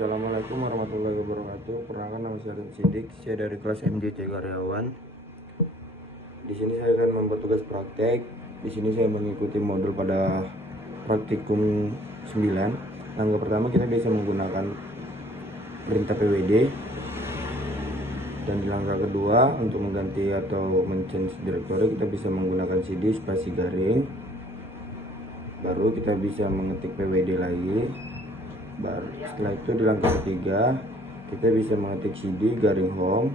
Assalamualaikum warahmatullahi wabarakatuh. Perkenalkan, nama saya Sidik. Saya dari kelas MJC Karyawan. Di sini saya akan membuat tugas praktek. Di sini saya mengikuti modul pada praktikum 9. Langkah pertama kita bisa menggunakan perintah PWD. Dan di langkah kedua untuk mengganti atau men-change directory kita bisa menggunakan CD spasi garing. Baru kita bisa mengetik PWD lagi. Setelah itu di langkah ketiga kita bisa mengetik CD garing home,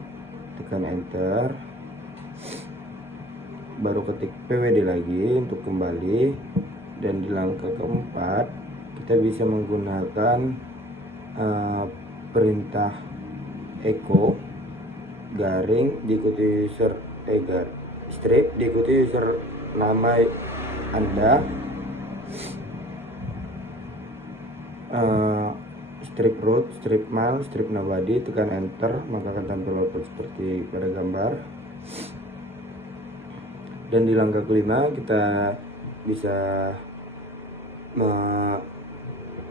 tekan enter, baru ketik PWD lagi untuk kembali. Dan di langkah keempat kita bisa menggunakan perintah echo garing diikuti user strip diikuti user nama Anda, strip root, strip mal, strip nobody, tekan enter, maka akan tampil output seperti pada gambar. Dan di langkah kelima kita bisa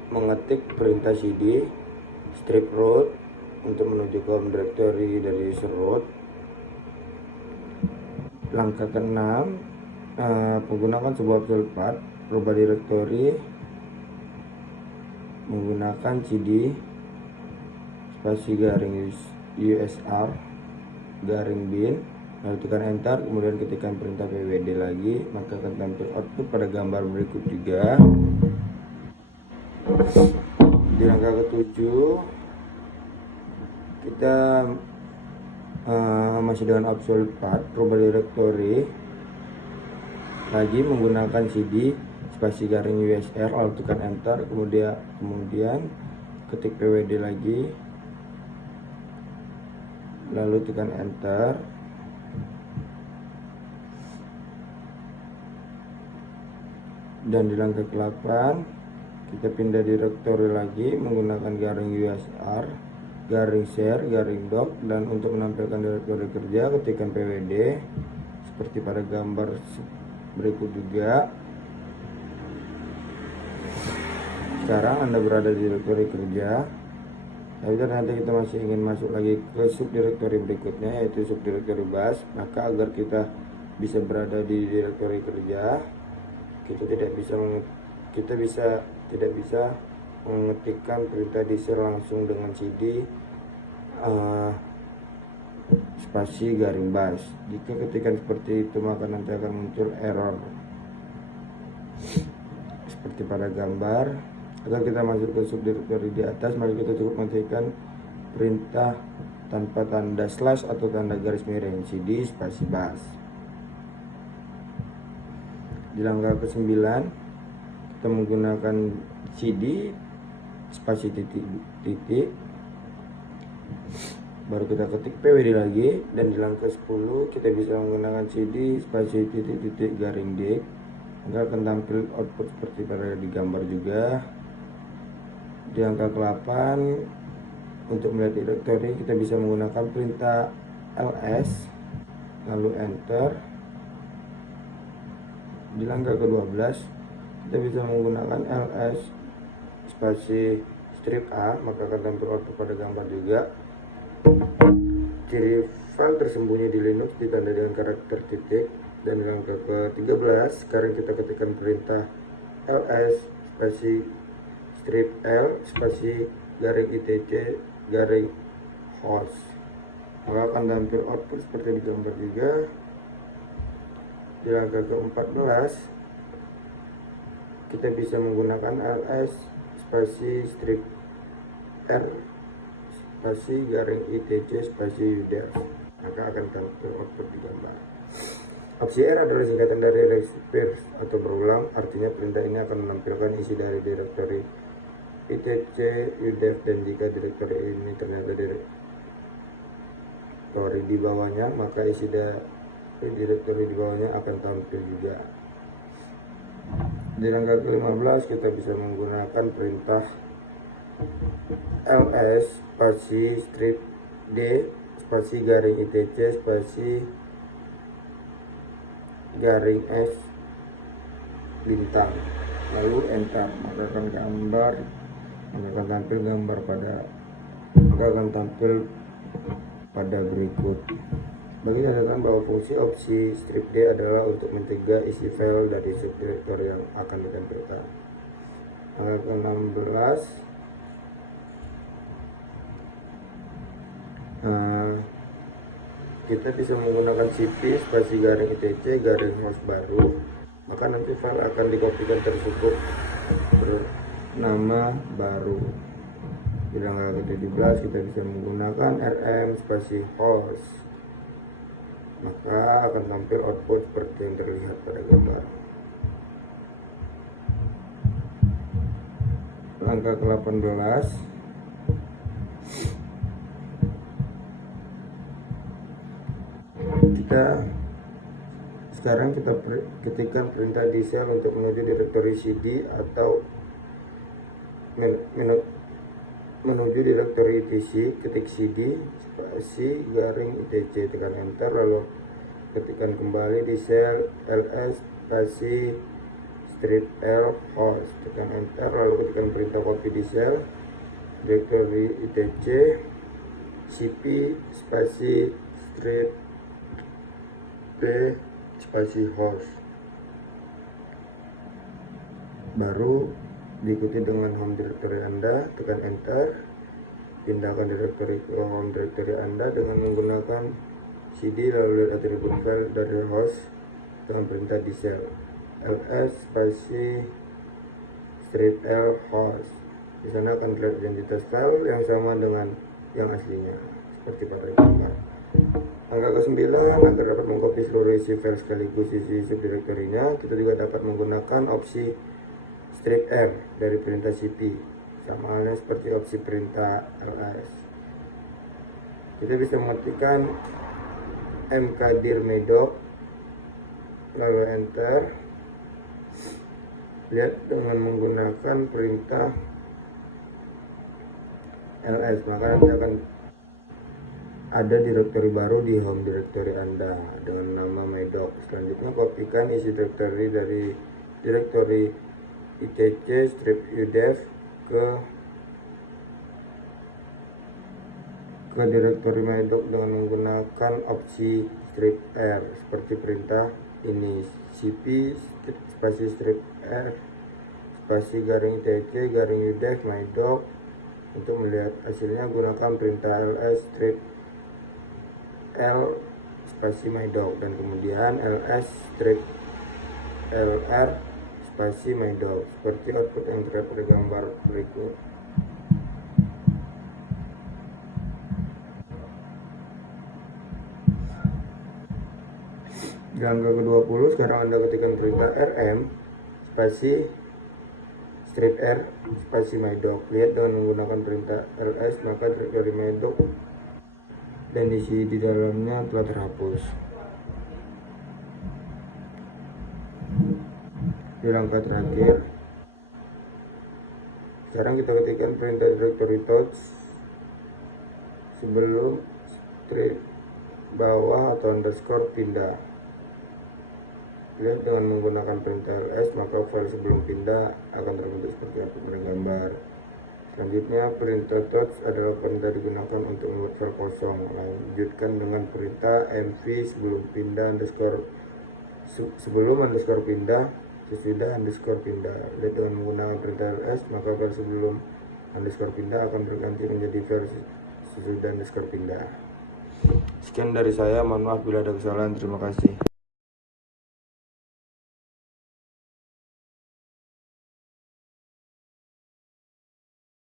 mengetik perintah cd strip root untuk menuju ke home directory dari user root. Langkah keenam, menggunakan sebuah file path rubah directory menggunakan cd spasi garing usr garing bin, lalu tekan enter, kemudian ketikkan perintah pwd lagi, maka akan tampil output pada gambar berikut juga. Di langkah ketujuh kita masih dengan absolute path rubah directory lagi menggunakan cd spasi garing usr, lalu tekan enter, kemudian ketik pwd lagi, lalu tekan enter. Dan di langkah ke-8 kita pindah directory lagi menggunakan garing usr garing share garing doc, dan untuk menampilkan directory kerja ketikkan pwd seperti pada gambar berikut juga. Sekarang Anda berada di directory kerja, tapi ternyata kita masih ingin masuk lagi ke subdirectory berikutnya, yaitu subdirectory bus. Maka agar kita bisa berada di directory kerja, kita tidak bisa mengetikkan perintah di share langsung dengan cd spasi garing bus. Jika ketikan seperti itu maka nanti akan muncul error seperti pada gambar. Agar kita masuk ke subdirectory di atas, maka kita cukup mengetikkan perintah tanpa tanda slash atau tanda garis miring cd spasi bus. Di langkah ke-9 kita menggunakan cd spasi titik, baru kita ketik pwd lagi. Dan di langkah 10 kita bisa menggunakan cd spasi titik garing dik, maka akan tampil output seperti pada di gambar juga. Di angka ke-8 untuk melihat directory kita bisa menggunakan perintah ls lalu enter. Di langkah ke-12 kita bisa menggunakan ls spasi strip a, maka akan tampil output pada gambar juga. Ciri file tersembunyi di Linux ditandai dengan karakter titik. Dan di langkah ke-13 sekarang kita ketikkan perintah ls spasi strip l spasi garing itc garing host, maka akan tampil output seperti di gambar juga. Di langkah ke-14 kita bisa menggunakan ls spasi strip r spasi garing itc spasi udef, maka akan tampil output di gambar. Opsi R adalah singkatan dari reverse atau berulang, artinya perintah ini akan menampilkan isi dari directory itc udef, dan jika directory ini ternyata directory di bawahnya, maka isi dari directory di bawahnya akan tampil juga. Di langkah ke-15 kita bisa menggunakan perintah ls spasi strip d spasi garing itc spasi garing s bintang, lalu enter, maka akan gambar maka akan tampil pada berikut. Bagi catatan bahwa fungsi opsi strip D adalah untuk mencegah isi file dari subdirektori yang akan ditampilkan. Angka ke-16, kita bisa menggunakan cp spasi garing etc garing host baru, maka nanti file akan dikopikan tersebut bernama baru. Di angka ke-17 kita bisa menggunakan rm spasi host, maka akan tampil output seperti yang terlihat pada gambar. Angka ke-18, sekarang kita ketikkan perintah di shell untuk menuju direktori cd atau menuju direktori etc, ketik cd spasi garing etc, tekan enter, lalu ketikkan kembali di shell ls spasi strip l host, tekan enter, lalu ketikkan perintah copy di shell direktori etc cp spasi strip p spasi host, baru diikuti dengan home directory Anda, tekan enter, pindahkan direktori ke home directory Anda dengan menggunakan cd, lalu lihat atribut file dari host dengan perintah di shell ls spasi strip l host. Di sana akan terlihat identitas file yang sama dengan yang aslinya seperti pada gambar. Angka ke-9, agar dapat mengcopy seluruh isi file sekaligus isi subdirektorinya, kita juga dapat menggunakan opsi strip m dari perintah cp, sama halnya seperti opsi perintah ls. Kita bisa mengetikkan mkdir medoc, lalu enter. Lihat dengan menggunakan perintah ls, maka nanti akan ada direktori baru di home directory Anda dengan nama medoc. Selanjutnya kopikan isi direktori dari direktori etc strip udev ke direktori medoc dengan menggunakan opsi strip r seperti perintah ini, cp spasi strip r spasi garing etc garing udev medoc. Untuk melihat hasilnya gunakan perintah ls strip l spasi medoc dan kemudian ls strip lr spasi medoc, seperti output yang terlihat pada gambar berikut. Di angka ke-20, sekarang Anda ketikkan perintah rm spasi strip r spasi medoc. Lihat dengan menggunakan perintah ls, maka direktori medoc dan isi di dalamnya telah terhapus. Di langkah terakhir, sekarang kita ketikkan perintah directory touch sebelum strip bawah atau underscore pindah. Lihat dengan menggunakan perintah ls, maka file sebelum pindah akan terbentuk seperti apa pada gambar. Selanjutnya, perintah touch adalah perintah digunakan untuk membuat file kosong. Lanjutkan dengan perintah mv sebelum underscore pindah, sesudah underscore pindah. Lihat dengan menggunakan perintah ls, maka file sebelum underscore pindah akan berganti menjadi file sesudah underscore pindah. Sekian dari saya, mohon maaf bila ada kesalahan. Terima kasih.